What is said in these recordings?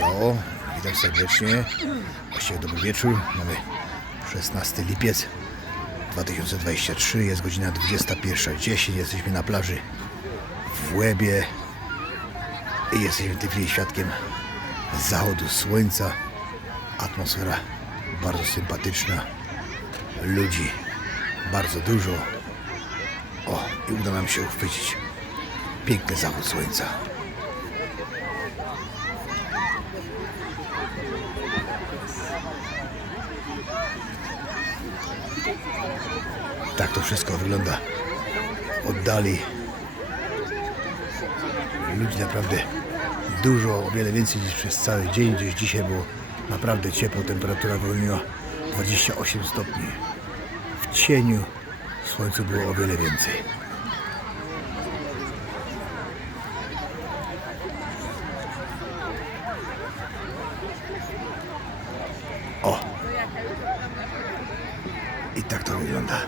Halo, witam serdecznie. Właściwie dobry wieczór. Mamy 16 lipiec 2023. Jest godzina 21.10. Jesteśmy na plaży w Łebie i jesteśmy w tej chwili świadkiem zachodu słońca. Atmosfera bardzo sympatyczna. Ludzi bardzo dużo. O, i uda nam się uchwycić piękny zachód słońca. Tak to wszystko wygląda w oddali. Ludzi naprawdę dużo, o wiele więcej niż przez cały dzień. Gdzieś dzisiaj było naprawdę ciepło, temperatura wypełniła 28 stopni. W cieniu słońcu było o wiele więcej. O! I tak to wygląda.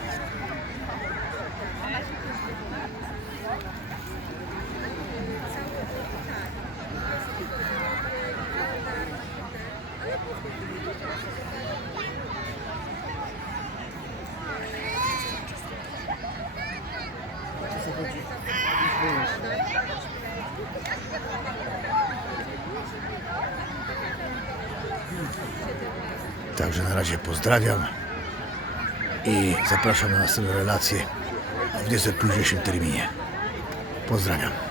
Także na razie pozdrawiam i zapraszam na następne relacje w nieco późniejszym terminie. Pozdrawiam.